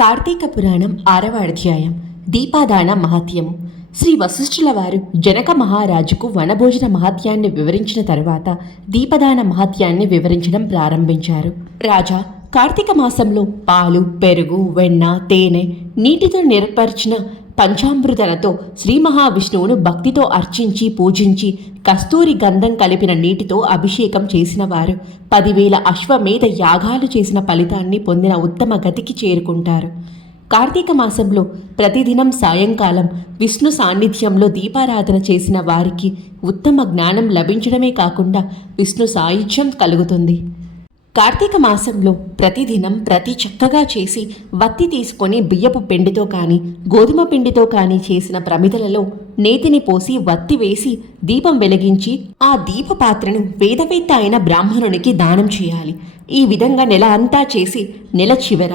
కార్తీక పురాణం 6వ అధ్యాయం దీపాదాన మహత్యము. శ్రీ వశిష్ఠుల వారు జనక మహారాజుకు వనభోజన మహత్యాన్ని వివరించిన తరువాత దీపదాన మహత్యాన్ని వివరించడం ప్రారంభించారు. రాజా, కార్తీక మాసంలో పాలు, పెరుగు, వెన్న, తేనె, నీటితో నిరపరిచిన పంచామృతలతో శ్రీ మహావిష్ణువును భక్తితో అర్చించి పూజించి కస్తూరి గంధం కలిపిన నీటితో అభిషేకం చేసిన వారు 10,000 అశ్వమేధ యాగాలు చేసిన ఫలితాన్ని పొందిన ఉత్తమ గతికి చేరుకుంటారు. కార్తీక మాసంలో ప్రతిదినం సాయంకాలం విష్ణు సాన్నిధ్యంలో దీపారాధన చేసిన వారికి ఉత్తమ జ్ఞానం లభించడమే కాకుండా విష్ణు సాయుధ్యం కలుగుతుంది. కార్తీక మాసంలో ప్రతిదినం చక్కగా చేసి వత్తి తీసుకొని బియ్యపు పిండితో కానీ గోధుమ పిండితో కానీ చేసిన ప్రమిదలలో నేతిని పోసి వత్తి వేసి దీపం వెలిగించి ఆ దీప పాత్రను వేదవేత్త అయిన బ్రాహ్మణునికి దానం చేయాలి. ఈ విధంగా నెల అంతా చేసి నెల చివర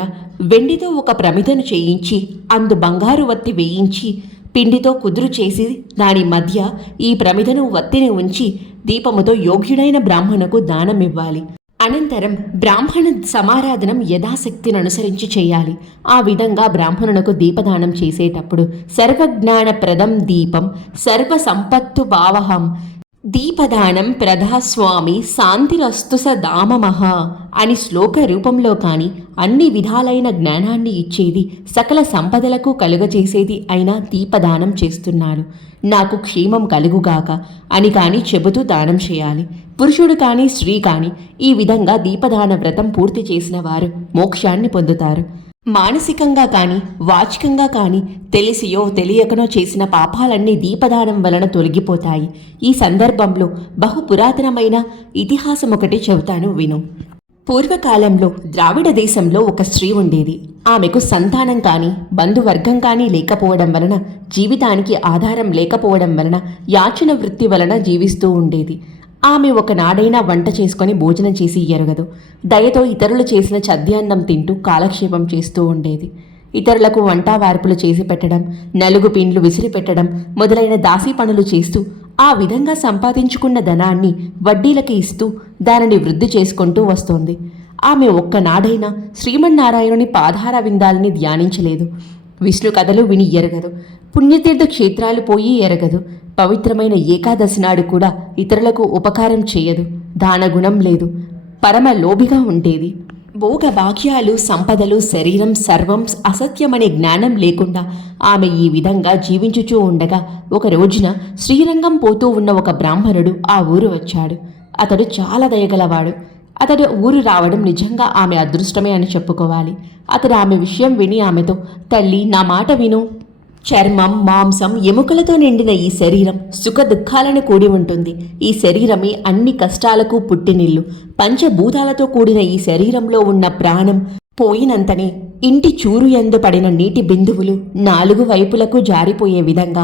వెండితో ఒక ప్రమిదను చేయించి అందు బంగారు వత్తి వేయించి పిండితో కుదురు చేసి దాని మధ్య ఈ ప్రమిదను వత్తిని ఉంచి దీపముతో యోగ్యుడైన బ్రాహ్మణకు దానం ఇవ్వాలి. అనంతరం బ్రాహ్మణ సమారాధనం యథాశక్తిని అనుసరించి చేయాలి. ఆ విధంగా బ్రాహ్మణునకు దీపదానం చేసేటప్పుడు సర్వజ్ఞానప్రదం దీపం సర్వ సంపత్తు భావహం దీపదానం ప్రధాస్వామి శాంతిరస్తు సదామమః అని శ్లోక రూపంలో కానీ అన్ని విధాలైన జ్ఞానాన్ని ఇచ్చేది సకల సంపదలకు కలుగచేసేది అయినా దీపదానం చేస్తున్నాను, నాకు క్షేమం కలుగుగాక అని కానీ చెబుతూ దానం చేయాలి. పురుషుడు కానీ స్త్రీ కానీ ఈ విధంగా దీపదాన వ్రతం పూర్తి చేసిన వారు మోక్షాన్ని పొందుతారు. మానసికంగా కానీ వాచికంగా కానీ తెలిసియో తెలియకనో చేసిన పాపాలన్నీ దీపదానం వలన తొలగిపోతాయి. ఈ సందర్భంలో బహు పురాతనమైన ఇతిహాసం ఒకటి చెబుతాను, విను. పూర్వకాలంలో ద్రావిడ దేశంలో ఒక స్త్రీ ఉండేది. ఆమెకు సంతానం కానీ బంధువర్గం కానీ లేకపోవడం వలన, జీవితానికి ఆధారం లేకపోవడం వలన యాచన వృత్తి వలన జీవిస్తూ ఉండేది. ఆమె ఒకనాడైనా వంట చేసుకొని భోజనం చేసి ఎరగదు. దయతో ఇతరులు చేసిన చద్యాన్నం తింటూ కాలక్షేపం చేస్తూ ఉండేది. ఇతరులకు వంట వార్పులు చేసి పెట్టడం, నలుగు పిండ్లు విసిరిపెట్టడం మొదలైన దాసీ పనులు చేస్తూ ఆ విధంగా సంపాదించుకున్న ధనాన్ని వడ్డీలకి ఇస్తూ దానిని వృద్ధి చేసుకుంటూ వస్తోంది. ఆమె ఒక్కనాడైనా శ్రీమన్నారాయణుని పాదార విందాలని ధ్యానించలేదు. విష్ణు కథలు విని ఎరగదు. పుణ్యతీర్థ క్షేత్రాలు పోయి ఎరగదు. పవిత్రమైన ఏకాదశి నాడు కూడా ఇతరులకు ఉపకారం చేయదు. దానగుణం లేదు. పరమ లోభిగా ఉండేది. భోగ భాగ్యాలు, సంపదలు, శరీరం సర్వం అసత్యమనే జ్ఞానం లేకుండా ఆమె ఈ విధంగా జీవించుచూ ఉండగా ఒక రోజున శ్రీరంగం పోతూ ఉన్న ఒక బ్రాహ్మణుడు ఆ ఊరు వచ్చాడు. అతడు చాలా దయగలవాడు. అతడు ఊరు రావడం నిజంగా ఆమె అదృష్టమే అని చెప్పుకోవాలి. అతడు ఆమె విషయం విని ఆమెతో, తల్లి, నా మాట విను. చర్మం, మాంసం, ఎముకలతో నిండిన ఈ శరీరం సుఖ దుఃఖాలను కూడి ఉంటుంది. ఈ శరీరమే అన్ని కష్టాలకు పుట్టినిల్లు. పంచభూతాలతో కూడిన ఈ శరీరంలో ఉన్న ప్రాణం పోయినంతనే ఇంటి చూరు యందు పడిన నీటి బిందువులు 4 వైపులకు జారిపోయే విధంగా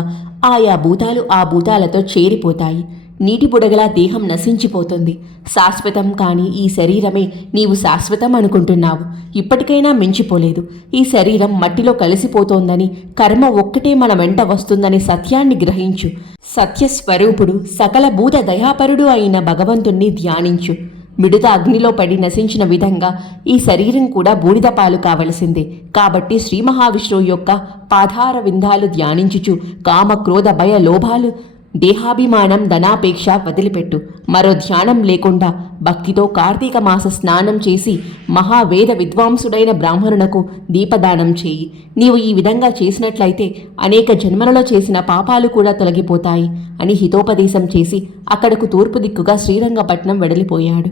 ఆయా భూతాలు ఆ భూతాలతో చేరిపోతాయి. నీటి బుడగలా దేహం నశించిపోతుంది. శాశ్వతం కాని ఈ శరీరమే నీవు శాశ్వతం అనుకుంటున్నావు. ఇప్పటికైనా మించిపోలేదు. ఈ శరీరం మట్టిలో కలిసిపోతోందని, కర్మ ఒక్కటే మన వెంట వస్తుందని సత్యాన్ని గ్రహించు. సత్యస్వరూపుడు సకల భూత దయాపరుడు అయిన భగవంతుణ్ణి ధ్యానించు. మిడత అగ్నిలో పడి నశించిన విధంగా ఈ శరీరం కూడా బూడిద పాలు కావలసిందే. కాబట్టి శ్రీ మహావిష్ణువు యొక్క పాదార విందాలు ధ్యానించుచు కామ, క్రోధ, భయ, లోభాలు, దేహాభిమానం, ధనాపేక్ష వదిలిపెట్టు. మరో ధ్యానం లేకుండా భక్తితో కార్తీక మాస స్నానం చేసి మహావేద విద్వాంసుడైన బ్రాహ్మణునకు దీపదానం చేయి. నీవు ఈ విధంగా చేసినట్లయితే అనేక జన్మలలో చేసిన పాపాలు కూడా తొలగిపోతాయి అని హితోపదేశం చేసి అక్కడకు తూర్పు దిక్కుగా శ్రీరంగపట్నం వెడలిపోయాడు.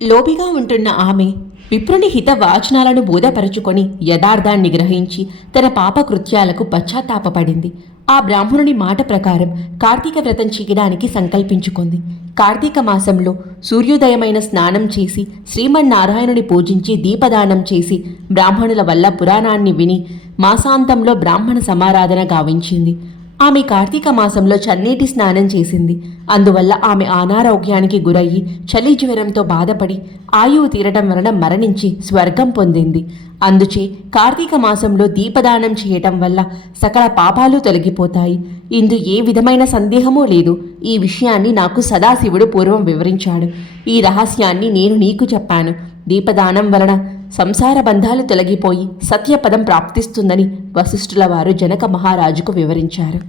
లోబిగా ఉంటున్న ఆమె విప్రుని హిత వాచనాలను బోధపరచుకొని యథార్థాన్ని గ్రహించి తన పాపకృత్యాలకు పశ్చాత్తాపపడింది. ఆ బ్రాహ్మణుని మాట ప్రకారం కార్తీక వ్రతం చేయడానికి సంకల్పించుకుంది. కార్తీక మాసంలో సూర్యోదయమైన స్నానం చేసి శ్రీమన్నారాయణుని పూజించి దీపదానం చేసి బ్రాహ్మణుల వల్ల పురాణాన్ని విని మాసాంతంలో బ్రాహ్మణ సమారాధన గావించింది. ఆమె కార్తీక మాసంలో చన్నీటి స్నానం చేసింది. అందువల్ల ఆమె అనారోగ్యానికి గురయ్యి చలి జ్వరంతో బాధపడి ఆయువు తీరడం వలన మరణించి స్వర్గం పొందింది. అందుచే కార్తీక మాసంలో దీపదానం చేయటం వల్ల సకల పాపాలు తొలగిపోతాయి. ఇందు ఏ విధమైన సందేహమూ లేదు. ఈ విషయాన్ని నాకు సదాశివుడు పూర్వం వివరించాడు. ఈ రహస్యాన్ని నేను నీకు చెప్పాను. దీపదానం వలన సంసార బంధాలు తొలగిపోయి సత్యపదం ప్రాప్తిస్తుందని వశిష్ఠుల వారు జనక మహారాజుకు వివరించారు.